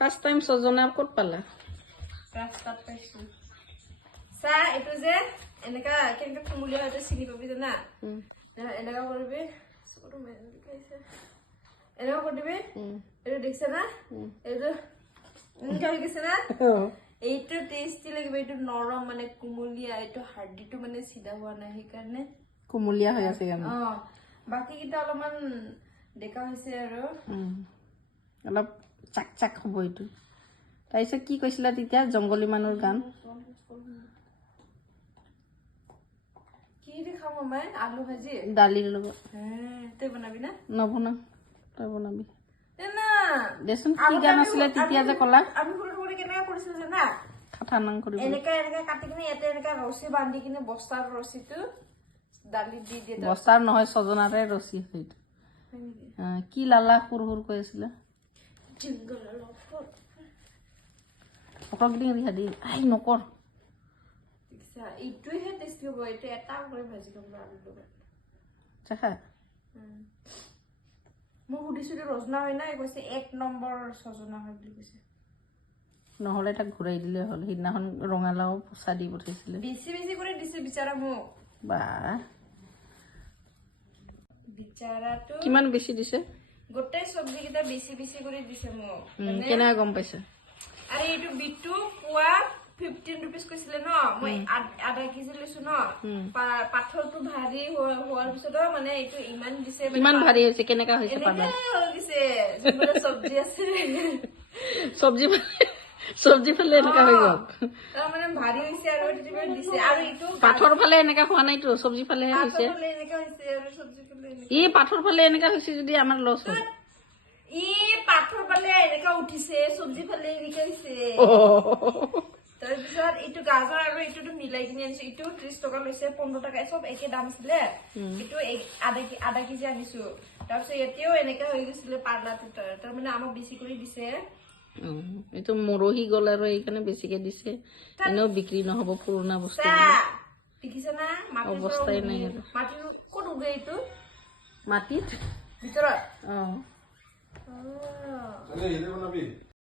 first time সজনা কত পালা ৰাস্তাত পাইছো চা এইটো যে এনেকা কেনেকা কুমলীয়া হয়তো চিনি পাবি জানা এনেকা কৰিবি চকুটো মেলিছে এনেকা কৰি দিবি এইটো দেখিছে না এইটো এনেকা হৈ গৈছে না এইটো টেষ্টি লাগিব এইটো নৰম মানে কুমলীয়া এইটো হাৰ্ডিটো মানে চিধা হোৱা নাই সেইকাৰণে কুমলীয়া হৈ আছে কাৰণে বাকী কেইটা অলপমান ডেকা হৈছে আৰু অলপ চাক চাক হ'ব এইটো তাৰপিছত কি কৈছিলা তেতিয়া জংগলী মানুহৰ গান কি দি খাম মই আলু ভাজি দালিৰ লগত তই বনাবি না নবনাও তই বনাবি না দেচোন কি গান আছিলে তেতিয়া যে ক'লা আমি সৰু সৰু কেনেকা কৰিছিলো জানা খাঠা নাং কৰিব এনেকা এনেকা কাটি কিনে ইয়াতে এনেকা ৰছী বান্ধি কিনে বস্তাৰ ৰছীটো দালি দি দিয়ে বস্তাৰ নহয় সজনাৰে ৰছী সেইটো কি লালা সুৰ সুৰ কৈ আছিলা ফটক দিন ৰিহা দি আই নকৰ এইটোহে টেষ্টি হ'ব এইটো এটা কৰি ভাজি খাব আলুৰ লগত চাখা মই সুধিছিলো ৰজনা হয় না কৈছে 1 নম্বৰ সজনা হয় বুলি কৈছে নহ'লে তাক ঘূৰাই দিলে হ'ল সিদিনাখন ৰঙালাও পচা দি পঠাইছিলে বেছি বেছি কৰি দিছে বিচাৰা মোক বা বিচাৰাটো কিমান বেছি দিছে গোটেই চব্জি কেইটা বেছি বেছি কৰি দিছে মোক কেনেকৈ গম পাইছে আৰে এইটো বিটু পোৱা 15 rupees কৈছিলে ন মই আধা কেজি লৈছো ন পাথৰটো ভাৰী হোৱাৰ পিছত মানে এইটো ইমান দিছে ইমান ভাৰী হৈছে কেনেকা হৈছে পালা দিছে যিবোৰ চব্জি আছে চব্জি ফালে এনেকা হৈ গ'ল তাৰ মানে ভাৰী হৈছে আৰু এইটো দিছে আৰু এইটো পাথৰ ফালে এনেকা হোৱা নাইতো চব্জি ফালে হৈছে এনেকা হৈছে আৰু চব্জি ফালে ই পাথৰ ফালে এনেকা হৈছে যদি আমাৰ লছ হয় ই পাথৰ ফালে এনেকা উঠিছে চব্জি ফালে এনেকা হৈছে তাৰপিছত এইটো গাজৰ আৰু এইটোতো মিলাই কিনে আনিছো এইটো 30 টকা লৈছে 15 টকা চব একে দাম আছিলে এইটো আধা কেজি আনিছো তাৰপিছত এতিয়াও এনেকা হৈ গৈছিলে পাৰ্লাটো তাৰমানে আমাক বেছি কৰি দিছে এইটো মৰহি গ'ল আৰু এইকাৰণে বেছিকে দিছে এনেও বিক্ৰী নহ'ব পুৰণা বস্তু দেখিছে না অৱস্থাই নাই আৰু মাটিৰ ক'ত উগে এইটো মাটিত ভিতৰত অ